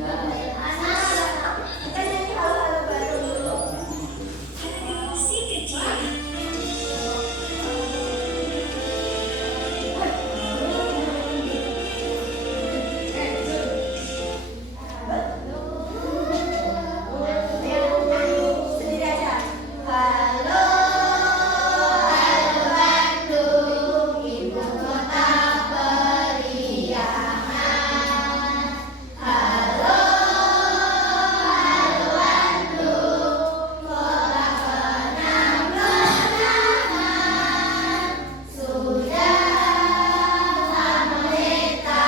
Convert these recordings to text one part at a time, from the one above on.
Kita nyanyi halo-halo bareng dulu. Si kecil. Sendiri aja. Halo, halo Bandung, ibu kota periangan. Halo, halo Bandung, kota kenang-kenangan. Sudah lama kita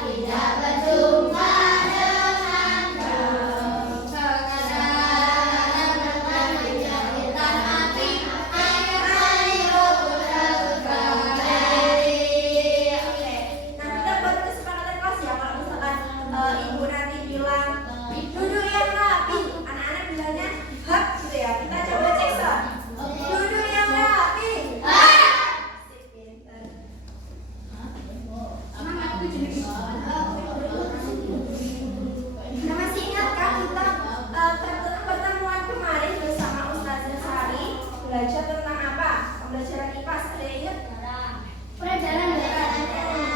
tidak berjumpa dengan kau. Sekarang menjadikan hati, ayo kembali. Oke, nah kita buat kesepakatan kelas ya. Kalau misalkan ibu nanti bilang duduk yang rapi, anak-anak bilangnya hap gitu ya. Kita coba cek soal. Duduk yang rapi. Sip, pinter. Nah, masih ingat kan kita pertemuan kemarin bersama Ustazah Sari belajar tentang apa? Pembelajaran IPA, ada yang ingat? Peredaran darah.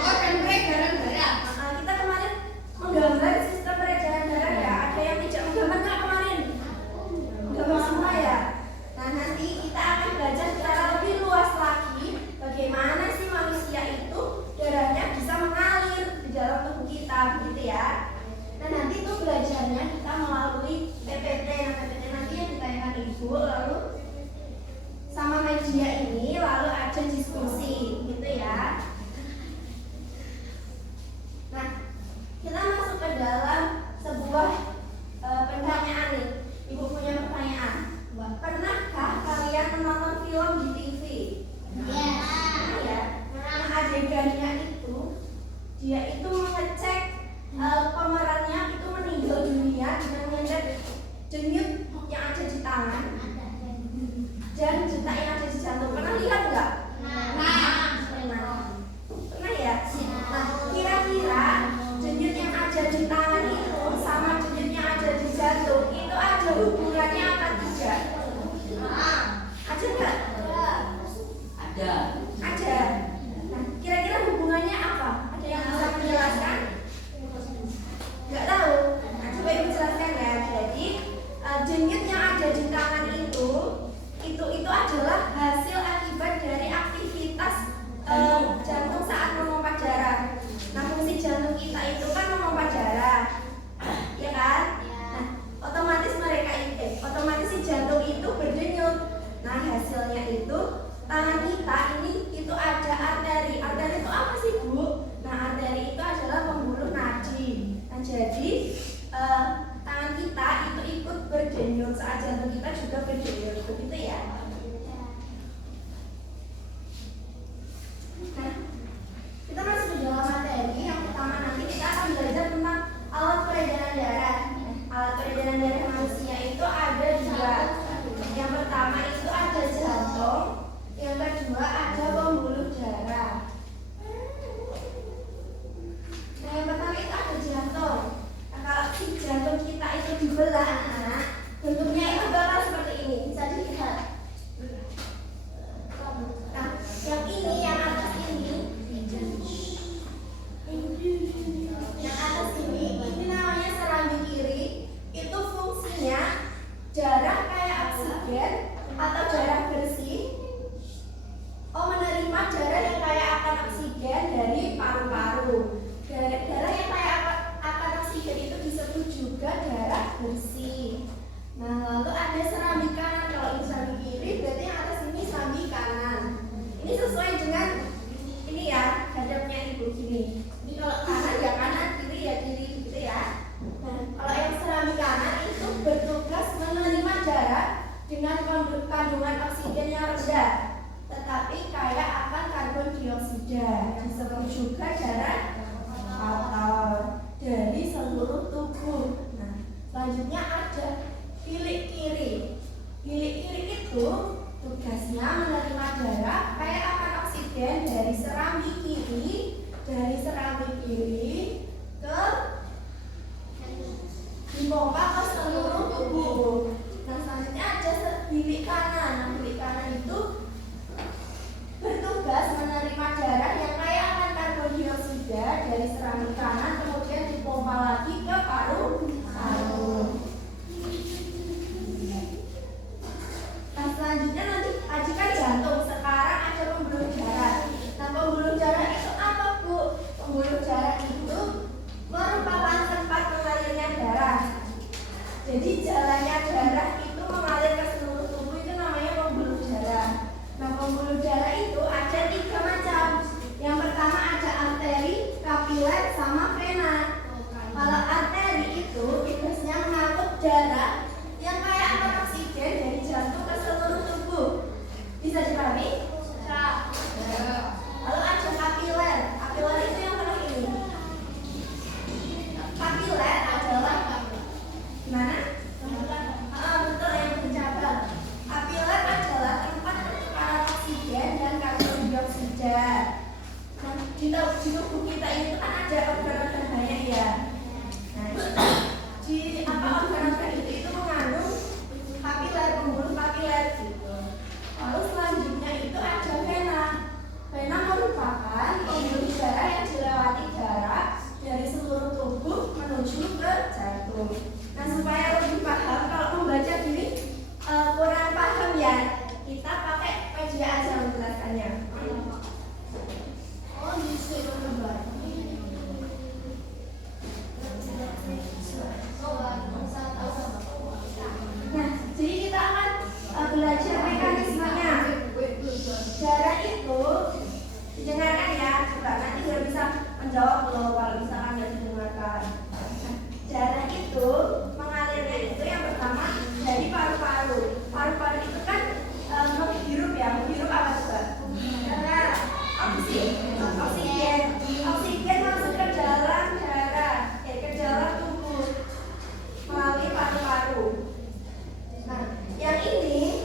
Oh, dan peredaran darah. Kita kemarin menggambar sistem peredaran darah ya. Ada yang tidak menggambar nggak kemarin? Menggambar semua ya. Nah, nanti kita akan belajar secara lebih luas lagi bagaimana sih manusia itu darahnya bisa mengalir di dalam tubuh kita, begitu ya. Nah, nanti tuh belajarnya kita melalui PPT. Nah, PPT nanti yang ditanyakan ibu, lalu sama media ini, lalu ada diskusi, gitu ya. Nah, kita masuk ke dalam sebuah pertanyaan nih. Ibu punya pertanyaan. Pernahkah kalian menonton film di TV? Pernah ya. Nah, adegannya itu, dia itu mengecek pemerannya itu meninggal dunia dengan melihat denyut yang ada di tangan dan detak yang ada di jantung. Pernah lihat nggak? Pernah ya? Nah, kira-kira denyut yang ada di tangan itu sama denyut yang ada di jantung itu ada hubungannya apa tidak? Ada nggak? Ada. Ada. Nah, kira-kira hubungannya apa? Ada yang bisa menjelaskan? Nggak tahu. Nah, coba ibu jelaskan ya. Jadi denyut yang ada di tangan ini dipompa ke seluruh tubuh. Nah, selanjutnya ada bilik kanan. Nah, bilik kanan itu bertugas menerima darah yang kaya akan karbon dioksida dari serambi kanan, kemudian dipompa lagi ke paru-paru. Nah, selanjutnya nanti ajukan jantung. Sekarang ada pembuluh darah. Nah, pembuluh darah itu apa, Bu? Pembuluh darah itu merupakan tempat mengalirnya darah. Jadi jalannya darah itu mengalir ke seluruh tubuh, itu namanya pembuluh darah. Nah, pembuluh darah itu ada 3 macam. Yang pertama ada arteri, kapiler, sama vena. Kalau arteri itu tugasnya mengangkut darah yang kaya akan oksigen dari jantung ke seluruh tubuh. Bisa dipahami? Bisa. Lalu ada kapiler. Kapiler itu yang penuh ini. Kapiler adalah gimana? Betul, yang bercabang. Kapiler adalah tempat pertukaran oksigen dan karbon dioksida. Nah, di tubuh kita itu kan ada organ-organ banyak ya. Nah, di organ-organ itu mengandung kapiler, pembuluh kapiler gitu. Lalu selanjutnya itu ada vena. Vena merupakan pembuluh darah yang dilewati darah dari seluruh tubuh menuju ke jantung. Nah, supaya lebih paham, kalau membaca ini kurang paham ya, kita pakai media aja menjelaskannya. Oh, bisa Nah, jadi kita akan belajar mekanismenya. Darah itu didengarkan ya, coba nanti nggak bisa menjawab loh kalau misalkan nggak didengarkan. Darah itu mengalirnya itu yang pertama dari paru-paru. Paru-paru itu kan menghirup ya, menghirup apa coba? Darah, oksigen. Oksigen masuk ke dalam darah, ke dalam tubuh melalui paru-paru. Nah, yang ini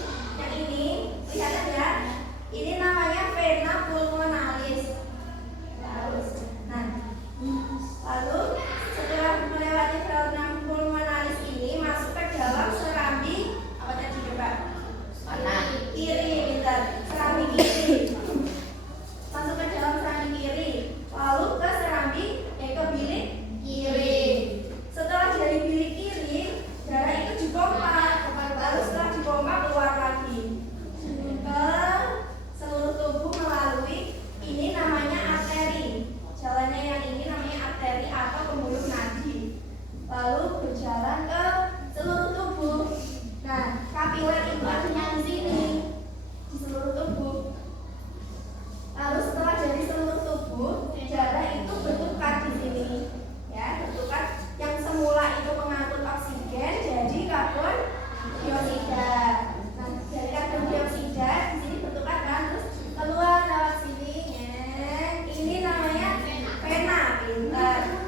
kelihatan ya, ini namanya vena pulmonalis. Lalu setelah melewati vena pulmonalis ini masuk ke dalam serambi apa tadi coba? Kanan, kiri, bentar. Serambi kiri. Masuk ke dalam serambi kiri, lalu ke serambi ke bilik kiri. Setelah dari bilik kiri, darah itu dipompa. Lalu setelah dipompa keluar lagi ke seluruh tubuh melalui ini namanya arteri. Jalannya yang ini namanya arteri atau pembuluh nadi. Lalu berjalan ke seluruh tubuh. Nah, kapiler itu adanya di sini, di seluruh tubuh. Lalu setelah dari seluruh tubuh, darah itu bertukar di sini, ya, bertukar. Yang semula itu mengangkut oksigen jadi karbon dioksida. Nah, dari karbon dioksida di sini bertukar kan, terus keluar lewat sini. Ini namanya vena, pintar.